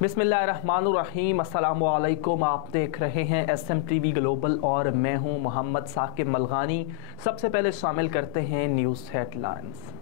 बिस्मिल्लाहिर्रहमानुर्रहीम, अस्सलामुअलैकुम। आप देख रहे हैं SMTV ग्लोबल और मैं हूं मोहम्मद साकिब मलगानी। सबसे पहले शामिल करते हैं न्यूज़ हेडलाइंस।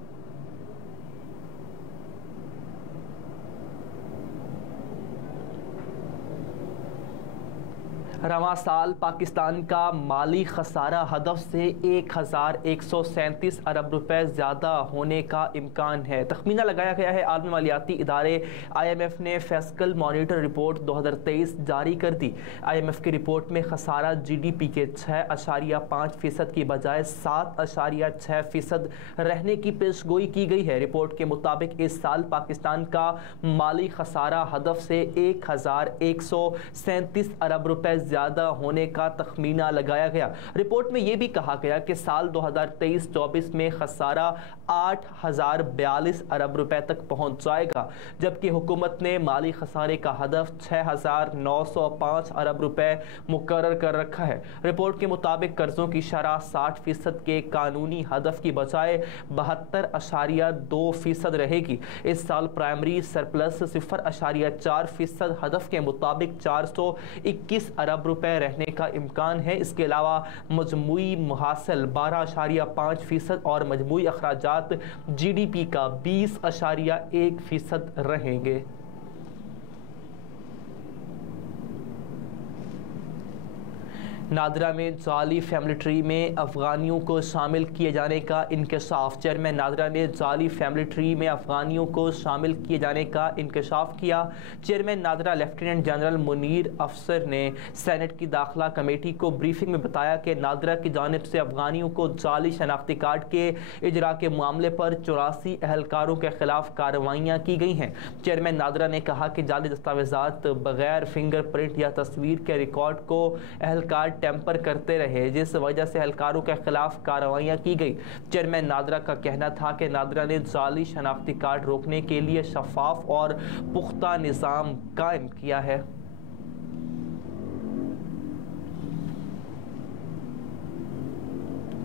रवां साल पाकिस्तान का माली खसारा हदफ से 1137 अरब रुपए ज़्यादा होने का इम्कान है। तखमीना लगाया गया है। आलमी मालियाती इदारे IMF ने फिस्कल मॉनिटर रिपोर्ट 2023 जारी कर दी। IMF की रिपोर्ट में खसारा GDP के 6.5% की बजाय 7.6% रहने की पेशगोई की गई है। रिपोर्ट के मुताबिक इस साल पाकिस्तान का माली खसारा हदफ से 1137 अरब रुपए ज़्यादा होने का तखमीना लगाया गया। रिपोर्ट में यह भी कहा गया कि साल 2023-24 में खसारा 8,042 अरब रुपए तक पहुंच जाएगा, जबकि हुकूमत ने माली खसारे का हदफ 6,905 अरब रुपए मुकर्रर कर रखा है। रिपोर्ट के मुताबिक कर्जों की शरह 60% के कानूनी हदफ की बजाय 72.2% रहेगी। इस साल प्राइमरी सरप्लस 0.4% हदफ के मुताबिक 421 अरब रुपए रहने का इम्कान है। इसके अलावा मजमूई मुहासिल 12.5% और मजमूई अखराजात GDP का 20.1% रहेंगे। नादरा में जाली फैमिली ट्री में अफगानियों को शामिल किए जाने का इंकशाफ। चेयरमैन नादरा ने जाली फैमिली ट्री में अफगानियों को शामिल किए जाने का इंकशाफ किया। Chairman NADRA lieutenant general Munir अफसर ने सेनेट की दाखिला कमेटी को ब्रीफिंग में बताया कि नादरा की जानिब से अफगानियों को जाली शनाख्ती कार्ड के इजरा के मामले पर 84 एहलकारों के खिलाफ कार्रवाइयाँ की गई हैं। चेयरमैन नादरा ने कहा कि जाली दस्तावेजात बगैर फिंगरप्रिंट या तस्वीर के रिकॉर्ड को एहलकार टेम्पर करते रहे, जिस वजह से एहलकारों के खिलाफ कार्रवाइयाँ की गई। चेयरमैन नादरा का कहना था कि नादरा ने जाली शनाख्ती कार्ड रोकने के लिए शफाफ और पुख्ता निज़ाम कायम किया है।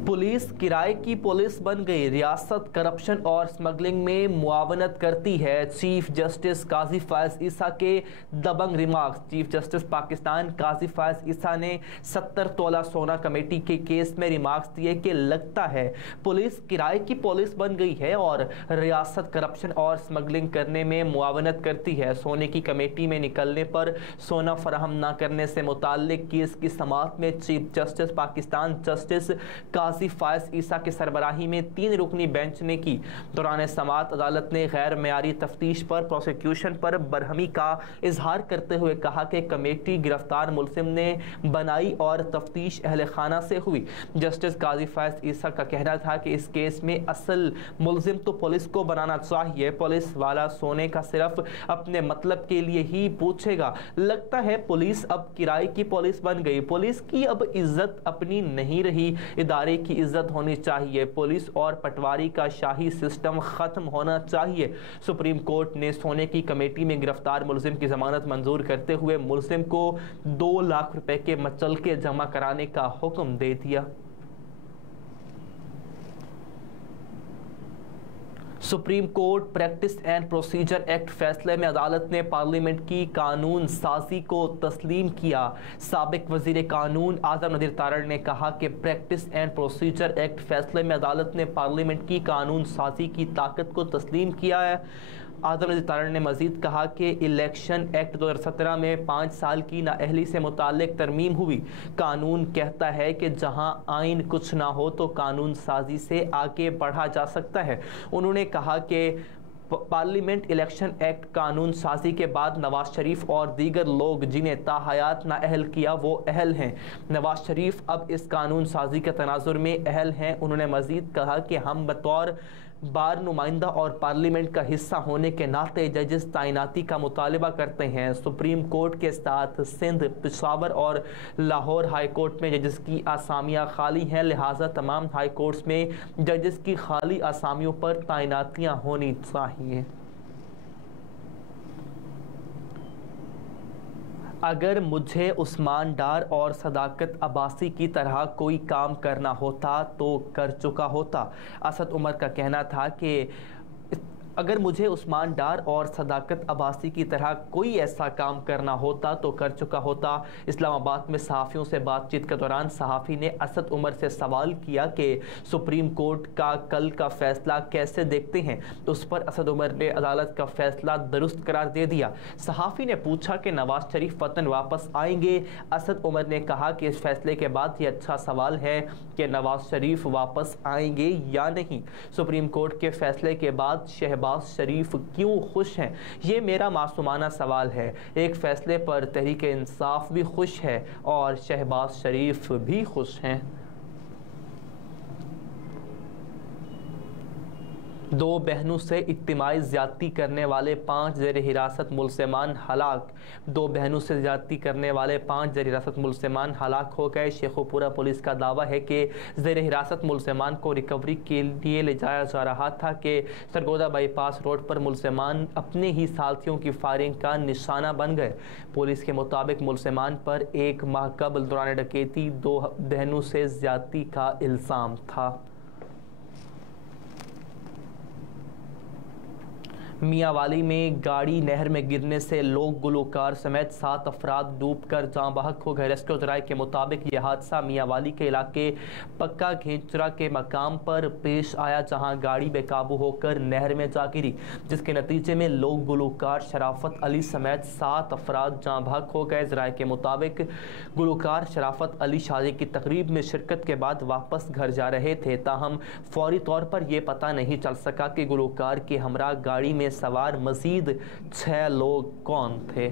पुलिस किराए की पुलिस बन गई। रियासत करप्शन और स्मगलिंग में मुआवनत करती है। चीफ जस्टिस काजी फायज ईसा के दबंग रिमार्क्स। चीफ जस्टिस पाकिस्तान काजी फायज ईसा ने 70 तोला सोना कमेटी के केस में रिमार्क्स दिए कि लगता है पुलिस किराए की पुलिस बन गई है और रियासत करप्शन और स्मगलिंग करने में मुआवनत करती है। सोने की कमेटी में निकलने पर सोना फराहम न करने से मुताल्लिक केस की समाअत में चीफ जस्टिस पाकिस्तान जस्टिस काजी फायज ईसा की सरबराही में 3 रुकनी बेंच ने की। दौरान समाअत अदालत ने गैर मेयारी तफ्तीश पर प्रोसिक्यूशन पर बरहमी का इजहार करते हुए कहा कि कमेटी गिरफ्तार मुलजिम ने बनाई और तफ्तीश अहले खाना से हुई। जस्टिस काजी फायज ईसा का कहना था कि इस केस में असल मुलजिम तो पुलिस को बनाना चाहिए। पुलिस वाला सोने का सिर्फ अपने मतलब के लिए ही पूछेगा। लगता है पुलिस अब किराए की पुलिस बन गई। पुलिस की अब इज्जत अपनी नहीं रही, इदारे की इज्जत होनी चाहिए। पुलिस और पटवारी का शाही सिस्टम खत्म होना चाहिए। सुप्रीम कोर्ट ने सोने की कमेटी में गिरफ्तार मुलजिम की जमानत मंजूर करते हुए मुलजिम को 2 लाख रुपए के मचलके जमा कराने का हुक्म दे दिया। Supreme court practice and procedure act फैसले में अदालत ने पार्लियामेंट की कानून साजी को तस्लीम किया। साबिक वजीर कानून आजम नदीर तारड़ ने कहा कि प्रैक्टिस एंड प्रोसीजर एक्ट फैसले में अदालत ने पार्लियामेंट की कानून साजी की ताकत को तस्लीम किया है। आजम नदीर तारड़ ने मजीद कहा कि इलेक्शन एक्ट 2017 में 5 साल की नाअहली से मुताल्लिक तरमीम हुई। कानून कहता है कि जहां आइन कुछ ना हो तो कानून साजी से आगे बढ़ा जा सकता है। उन्होंने कहा कि पार्लियामेंट इलेक्शन एक्ट कानून साजी के बाद नवाज शरीफ और दीगर लोग जिन्हें ताहयात नाअहल किया वो अहल हैं। नवाज शरीफ अब इस कानून साजी के तनाजुर में अहल हैं। उन्होंने मजीद कहा कि हम बतौर बार नुमाइंदा और पार्लियामेंट का हिस्सा होने के नाते जजेस तैनाती का मुतालबा करते हैं। सुप्रीम कोर्ट के साथ सिंध, पेशावर और लाहौर हाई कोर्ट में जजेस की आसामियाँ खाली हैं, लिहाजा तमाम हाई कोर्ट्स में जजेस की खाली आसामियों पर तैनातियाँ होनी चाहिए। अगर मुझे उस्मान डार और सदाकत अब्बासी की तरह कोई काम करना होता तो कर चुका होता। असद उमर का कहना था कि अगर मुझे उस्मान डार और सदाकत अब्बासी की तरह कोई ऐसा काम करना होता तो कर चुका होता। इस्लामाबाद में सहाफ़ियों से बातचीत के दौरान सहाफ़ी ने असद उमर से सवाल किया कि सुप्रीम कोर्ट का कल का फैसला कैसे देखते हैं। उस पर असद उमर ने अदालत का फैसला दुरुस्त करार दे दिया। सहाफ़ी ने पूछा कि नवाज शरीफ वतन वापस आएंगे। असद उमर ने कहा कि इस फैसले के बाद ये अच्छा सवाल है कि नवाज शरीफ वापस आएंगे या नहीं। सुप्रीम कोर्ट के फैसले के बाद शहबाज शरीफ क्यों खुश हैं, ये मेरा मासूमाना सवाल है। एक फैसले पर तहरीक इंसाफ भी खुश है और शहबाज शरीफ भी खुश हैं। दो बहनों से इज्तिमाई ज़्यादती करने वाले 5 ज़ेर हिरासत मुलज़मान हलाक। 2 बहनों से ज़्यादती करने वाले 5 ज़ेर हिरासत मुलज़मान हलाक हो गए। शेखुपुरा पुलिस का दावा है कि ज़ेर हिरासत मुलज़मान को रिकवरी के लिए ले जाया जा रहा था कि सरगोदा बाईपास रोड पर मुलज़मान अपने ही साथियों की फायरिंग का निशाना बन गए। पुलिस के मुताबिक मुलज़मान पर 1 माह कबल दौरान डकैती 2 बहनों से ज़्यादती का इल्ज़ाम था। मियांवाली में गाड़ी नहर में गिरने से लोग गुलकार समेत 7 अफराद डूबकर जाँ बहक हो गए। रेस्क्यू ज़राए के मुताबिक यह हादसा मियांवाली के इलाके पक्का घेंचरा के मकाम पर पेश आया, जहां गाड़ी बेकाबू होकर नहर में जा गिरी, जिसके नतीजे में लोग गुलकार शराफत अली समेत 7 अफराद जाँ बहक हो गए। ज़राए के मुताबिक गुलकार शराफत अली शादी की तकरीब में शिरकत के बाद वापस घर जा रहे थे, ताहम फौरी तौर पर यह पता नहीं चल सका कि गुलकार के हमरा गाड़ी में सवार मजीद 6 लोग कौन थे।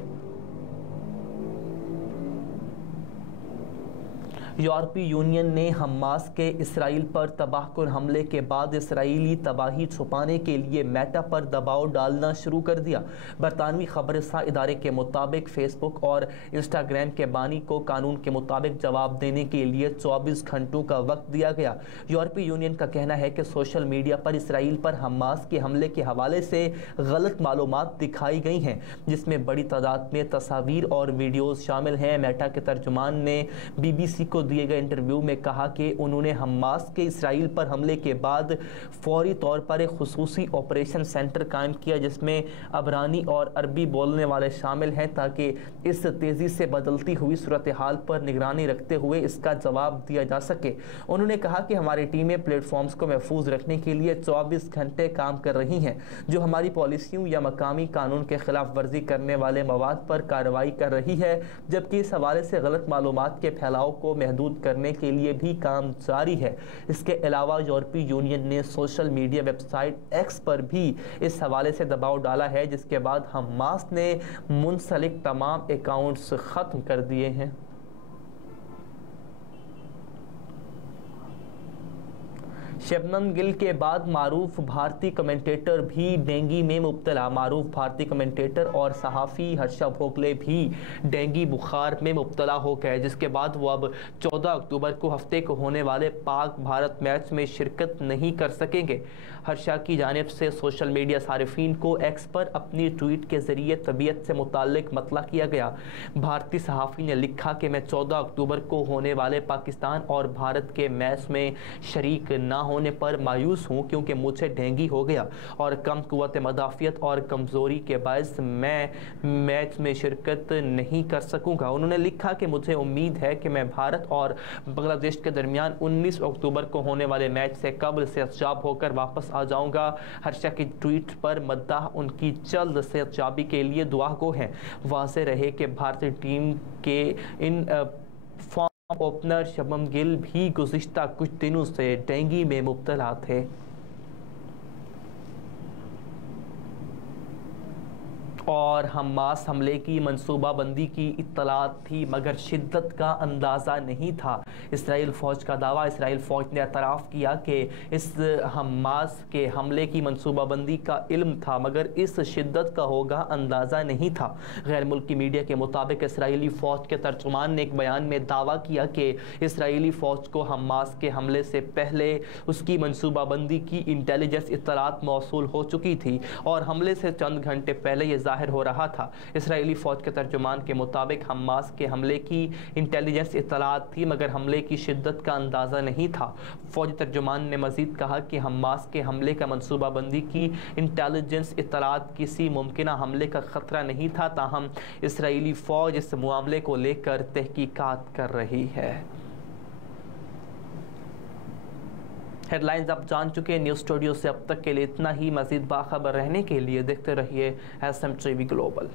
यूरोपीय यूनियन ने हमास के इसराइल पर तबाहकुन हमले के बाद इसराइली तबाही छुपाने के लिए मेटा पर दबाव डालना शुरू कर दिया। बरतानवी खबरसां इदारे के मुताबिक फेसबुक और इंस्टाग्राम के बानी को कानून के मुताबिक जवाब देने के लिए 24 घंटों का वक्त दिया गया। यूरोपीय यूनियन का कहना है कि सोशल मीडिया पर इसराइल पर हमास के हमले के हवाले से गलत मालूमात दिखाई गई हैं, जिसमें बड़ी तादाद में तस्वीर और वीडियोज़ शामिल हैं। मेटा के तर्जुमान ने BBC को दिए गए इंटरव्यू में कहा कि उन्होंने हमास के इसराइल पर हमले के बाद फौरी तौर पर एक खुसूसी ऑपरेशन सेंटर कायम किया, जिसमें अबरानी और अरबी बोलने वाले शामिल हैं, ताकि इस तेज़ी से बदलती हुई सूरत हाल पर निगरानी रखते हुए इसका जवाब दिया जा सके। उन्होंने कहा कि हमारी टीमें प्लेटफॉर्म्स को महफूज रखने के लिए 24 घंटे काम कर रही हैं, जो हमारी पॉलिसियों या मकामी कानून के खिलाफ वर्जी करने वाले मवाद पर कार्रवाई कर रही है, जबकि इस हवाले से गलत मालूमात के फैलाव को महदूद करने के लिए भी काम जारी है। इसके अलावा यूरोपीय यूनियन ने सोशल मीडिया वेबसाइट एक्स पर भी इस हवाले से दबाव डाला है, जिसके बाद हमास ने मुंसलिक तमाम अकाउंट्स खत्म कर दिए हैं। शबनम गिल के बाद मारूफ भारतीय कमेंटेटर भी डेंगू में मुब्तला। मारूफ भारतीय कमेंटेटर और सहाफ़ी हर्षा भोगले भी डेंगू बुखार में मुब्तला हो गए, जिसके बाद वो अब 14 अक्टूबर को हफ्ते को होने वाले पाक भारत मैच में शिरकत नहीं कर सकेंगे। हर्षा की जानिब से सोशल मीडिया सारिफीन को एक्स पर अपनी ट्वीट के जरिए तबीयत से मुताल्लिक मतला किया गया। भारतीय सहाफ़ी ने लिखा कि मैं 14 अक्टूबर को होने वाले पाकिस्तान और भारत के मैच में शरीक ना होने पर मायूस हूँ, क्योंकि मुझे डेंगू हो गया और कम कुव्वत मदाफ़ियत और कमज़ोरी के बायस मैं मैच में शिरकत नहीं कर सकूँगा। उन्होंने लिखा कि मुझे उम्मीद है कि मैं भारत और बांग्लादेश के दरमियान 19 अक्टूबर को होने वाले मैच से कब्ल सेहतयाब होकर वापस आ जाऊँगा। हर्षा की ट्वीट पर मद्दाह उनकी जल्द सेहतयाबी के लिए दुआ गो हैं। वाज़ेह रहे कि भारतीय टीम के इन ओपनर शबनम गिल भी गुज़िश्ता कुछ दिनों से डेंगू में मुब्तला थे। और हमास हमले की मनसूबाबंदी की इत्तलात थी, मगर शिद्दत का अंदाज़ा नहीं था। इसराइल फ़ौज का दावा। इसराइल फ़ौज ने एतराफ़ किया कि इस हमास के हमले की मनसूबाबंदी का इल्म था, मगर इस शिद्दत का होगा अंदाज़ा नहीं था। गैर मुल्की मीडिया के मुताबिक इसराइली फ़ौज के तर्जुमान ने एक बयान में दावा किया कि इसराइली फ़ौज को हमास के हमले से पहले उसकी मनसूबाबंदी की इंटेलिजेंस इत्तलात मौसूल हो चुकी थी और हमले से चंद घंटे पहले ये जाहिर हो रहा था। इसराइली फ़ौज के तर्जुमान के मुताबिक हमास के हमले की इंटेलिजेंस इत्तलात थी, मगर हमले की शिद्दत का अंदाज़ा नहीं था। फौजी तर्जुमान ने मज़ीद कहा कि हमास के हमले का मनसूबाबंदी की इंटेलिजेंस इत्तलात किसी मुमकिन हमले का ख़तरा नहीं था, ताहम इसराइली फ़ौज इस मामले को लेकर तहकीकात कर रही है। हेडलाइंस आप जान चुके हैं। न्यूज़ स्टूडियो से अब तक के लिए इतना ही। मज़ीद बाखबर रहने के लिए देखते रहिए SM TV ग्लोबल।